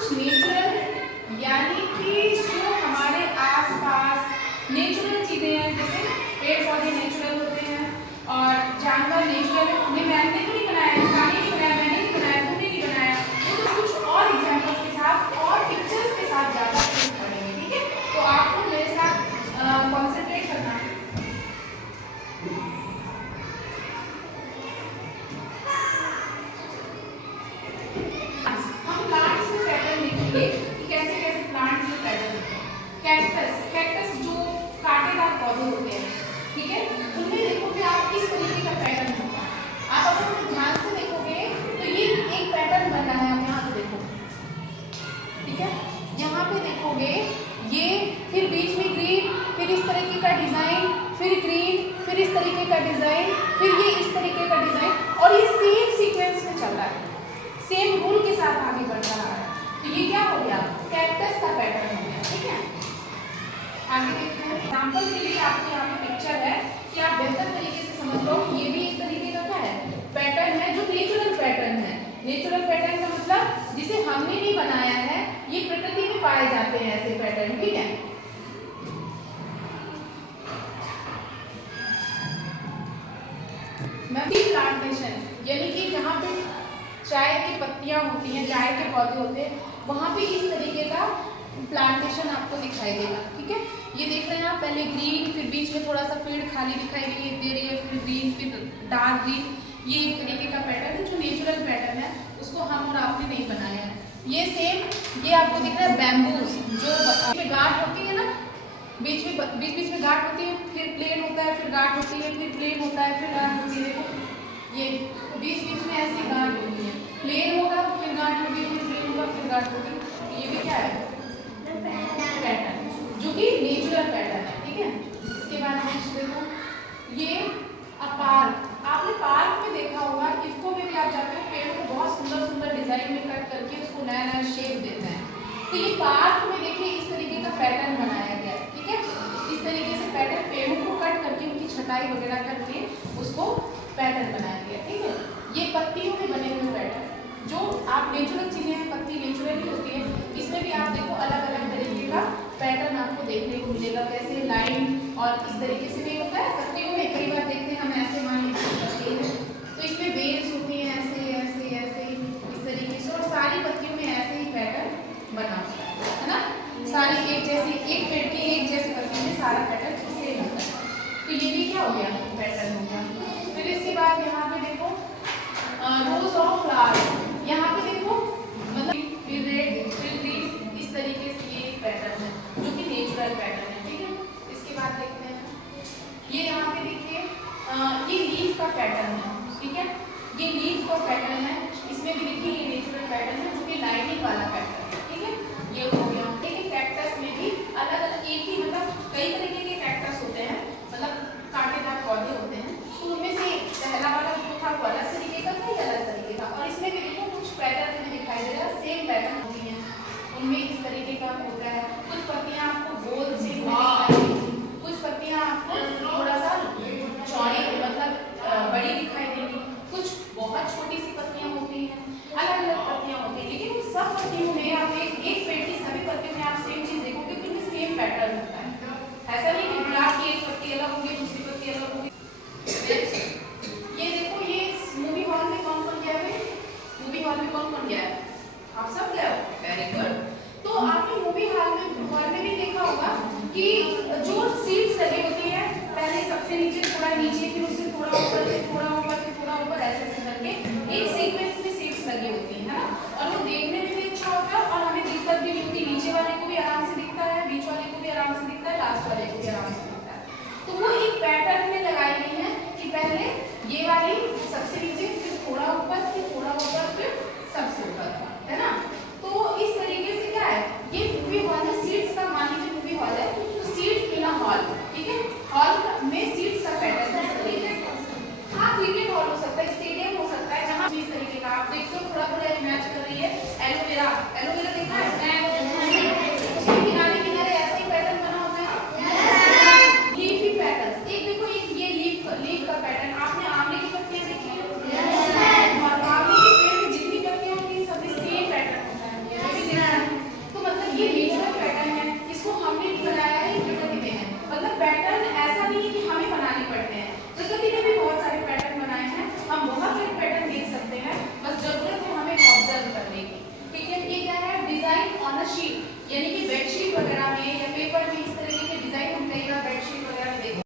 कुछ नेचुरल यानी कि जो हमारे आसपास नेचुरल चीजें हैं, जैसे पेड़ पौधे नेचुरल होते हैं और जानवर नेचुरल। ये मैंने तो नहीं बनाया, इंसान ने नहीं बनाया, मैंने नहीं बनाया, तुमने नहीं बनाया। तो कुछ और एग्जाम्पल्स के साथ और पिक्चर्स के साथ ज़्यादा पढ़ेंगे, ठीक है। तो आपको मेरे साथ कॉन्सेंट्रेट करना है। हम प्लांट्स में पैटर्न लिखेंगे कि कैसे कैसे प्लांट्स में पैटर्न लिखते हैं। कैक्टस जो कांटेदार पौधे होते हैं, ठीक है, उनमें देखोगे आप किस तरीके का पैटर्न होता है। आप अगर ध्यान से देखोगे तो ये एक पैटर्न बन रहा है, आप यहाँ पे देखो, ठीक है। यहाँ पे देखोगे ये, फिर बीच में ग्रीन, फिर इस तरीके का डिजाइन, फिर ग्रीन, फिर इस तरीके का डिजाइन, फिर ये इस तरीके का डिजाइन, और ये सेम सीक्वेंस में चल रहा है, सेम रूल के साथ आगे बढ़ रहा है। तो ये क्या हो गया, कैक्टस का पैटर्न हो गया, ठीक है। आगे देखते हैं। एग्जाम्पल के लिए आपके यहाँ पे पिक्चर है कि आप बेहतर तरीके से समझ लो। ये भी एक तरीके का क्या है, पैटर्न है, जो नेचुरल पैटर्न है। नेचुरल पैटर्न का मतलब जिसे हमने नहीं बनाया है, ये प्रकृति में पाए जाते हैं ऐसे पैटर्न, ठीक है। प्लांटेशन यानी कि जहाँ पे चाय की पत्तियां होती हैं, चाय के पौधे होते हैं, वहाँ पे इस तरीके का प्लांटेशन आपको दिखाई देगा, ठीक है। ये देख रहे हैं आप, पहले ग्रीन, फिर बीच में थोड़ा सा फील्ड खाली दिखाई दे रही है, फिर ग्रीन, फिर डार्क ग्रीन। ये एक तरीके का पैटर्न है जो नेचुरल पैटर्न है, उसको हम और आपने नहीं बनाया है। ये सेम, ये आपको दिख रहा है बैम्बूज, जो गांठ होती है ना, बीच में गांठ होती है, फिर प्लेन होता है, फिर गांठ होती है, फिर प्लेन होता है, फिर गांठ होती है। देखो ये बीच में ऐसी गांठ होती है, प्लेन होगा, फिर गांठ होगी, फिर प्लेन होगा, फिर गांठ होगी। ये भी क्या है, पैटर्न, जो कि नेचुरल पैटर्न है, ठीक है। इसके बाद नेक्स्ट देखो, ये पार्क, आपने पार्क में देखा होगा, इफ्को में भी आप जाते हो, पेड़ को बहुत सुंदर सुंदर डिजाइन में कट करके उसको नया नया शेप देते हैं। तो ये पार्क में देखिए इस तरीके का पैटर्न बनाया गया है, ठीक है। इस तरीके से पैटर्न, पेड़ों को कट करके उनकी छटाई वगैरह करके उसको पैटर्न बनाया गया, ठीक है। ये पत्तियों में बने हुए पैटर्न, जो आप नेचुरल चीजें हैं, पत्ती नेचुरल ही होती है, इसमें भी आप देखो अलग अलग तरीके का पैटर्न आपको देखने को मिलेगा, कैसे लाइन और इस तरीके से भी होता है। पत्तियों में कई बार देखते हैं हम ऐसे, मान लीजिए पत्ती है तो इसमें वेल्स होती हैं ऐसे ऐसे ऐसे इस तरीके से, और सारी पत्तियों में ऐसे ही पैटर्न बना होता है ना। सारी एक जैसी, एक पेड़ की एक जैसी पत्ती में सारा पैटर्न सेम होता है। तो ये भी क्या हो गया, पैटर्न हो गया। फिर इसके बाद यहाँ पे देखो रोज ऑफ फ्लावर्स, यहाँ पे देखो मतलब फिर रेड, फिर ग्रीन, इस तरीके से ये पैटर्न है जो कि नेचुरल पैटर्न है, ठीक है। इसके बाद देखते हैं, ये यहाँ पे देखिए ये लीफ का पैटर्न है, ठीक है। ये लीफ का पैटर्न है, इसमें भी देखिए ये नेचुरल पैटर्न है जो कि लाइनिंग वाला पैटर्न है, ठीक है। ये हो गया। देखिए कैक्टस में भी अलग अलग, एक ही मतलब कई तरीके के कैक्टस होते हैं, मतलब कांटेदार पौधे होते हैं। तो उनमें से पहला वाला जो था वो अलग तरीके का था, ये अलग तरीके का, और इसमें भी देखो कुछ पैटर्न में दिखाई दे रहा है, सेम पैटर्न होती है, उनमें इस तरीके का होता है। कुछ पत्तियां आपको गोल से कुछ पत्तियां आपको थोड़ा सा चौड़ी मतलब बड़ी दिखाई देगी, कुछ बहुत छोटी सी पत्तियां होती हैं, अलग अलग पत्तियां होती हैं। लेकिन सब पत्तियों में आप एक पेड़ की सभी पत्तियों में आप सेम चीज देखोगे कि उनमें सेम पैटर्न होता है। ऐसा नहीं कि गुलाब की एक पत्ती अलग होगी, दूसरी पत्ती अलग होगी। ये देखो, ये मूवी हॉल में कौन कौन गया है, मूवी हॉल में कौन कौन गया है, आप सब गए हो, वेरी गुड। तो आपने मूवी हॉल में भी देखा होगा कि जो सीट्स लगी होती है, पहले सबसे नीचे, थोड़ा नीचे, फिर उससे थोड़ा ऊपर, फिर थोड़ा ऊपर, फिर थोड़ा ऊपर, ऐसे ऐसे करके एक सीक्वेंस में सीट्स लगी होती है ना। और वो देखने में भी अच्छा होता है और हमें दिक्कत भी नहीं होती, नीचे वाले को भी आराम से दिखता है, बीच वाले को भी आराम से दिखता है, लास्ट वाले को भी आराम से दिखता है। तो वो एक पैटर्न में लगाई गई है कि पहले ये वाली सबसे नीचे, फिर थोड़ा ऊपर, फिर थोड़ा ऊपर, फिर सबसे ऊपर, है ना। तो इस तरीके से क्या है, ये मूवी हॉल है, सीट्स का, मान लीजिए मूवी हॉल है तो सीट्स इन अ हॉल, ठीक है। हॉल में सीट्स का पैटर्न है इस तरीके से। हाँ, क्रिकेट हॉल हो सकता है, स्टेडियम हो सकता है, जहाँ इस तरीके का आप देखते हो, थोड़ा थोड़ा मैच कर रही है। एलोवेरा, एलोवेरा देखा है, उसके किनारे किनारे ऐसे ही पैटर्न बना होता है, लीफी पैटर्न। एक देखो, एक ये लीफ का पैटर्न, आपने आंवले की पत्तियां देखी है, और आंवले के पेड़ में जितनी पत्तियां होती है सब सेम पैटर्न होता है। यानी कि बेडशीट वगैरह में या पेपर में इस तरह